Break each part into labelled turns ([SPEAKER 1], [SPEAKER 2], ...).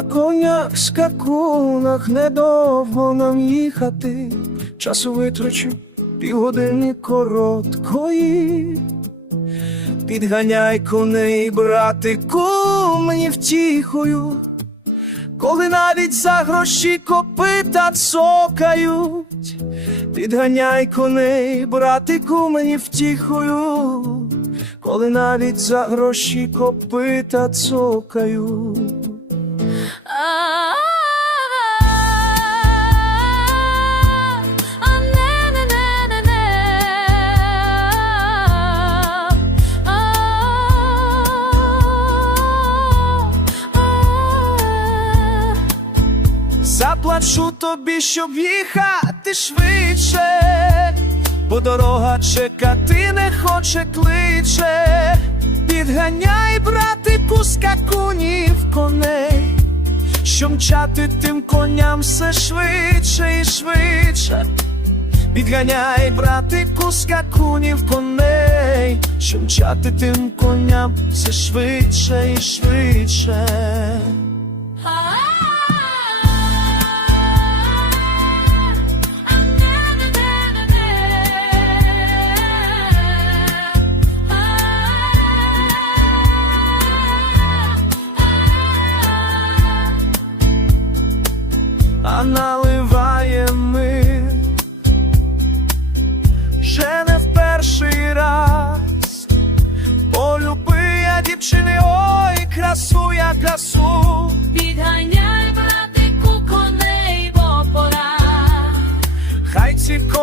[SPEAKER 1] На конях скакунах недовго нам їхати, часу витрачу півгодини короткої. Підганяй коней, братику, мені втіхою, коли навіть за гроші копита цокають. Підганяй коней, братику, мені втіхою, коли навіть за гроші копита цокають. Заплачу тобі, щоб їхати швидше, бо дорога чекати не хоче кличе. Підганяй, братику, скакунів коней, що мчати тим коням все швидше і швидше. Підганяй, братику, скакунів коней, що мчати тим коням все швидше і швидше.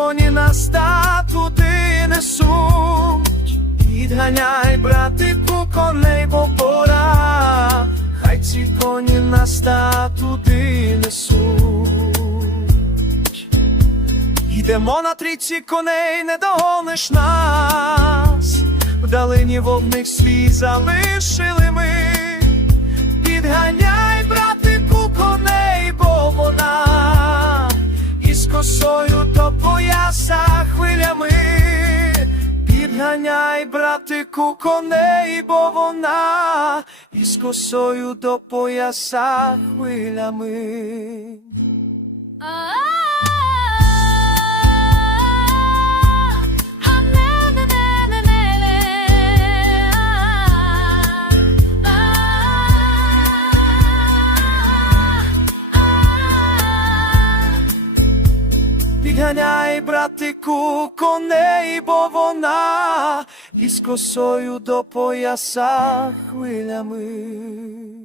[SPEAKER 1] Коні на туди несуть. Підганяй, братику, коней, бо пора. Хай ці коні на туди несуть. Йдемо на трійці коней, не догониш нас. В далині вогник свій залишили ми. Підганяй, Підганяй, братику, коней, бо вона із косою до пояса хвилями. Підганяй, братику, коней, бо вона із косою до пояса хвилями.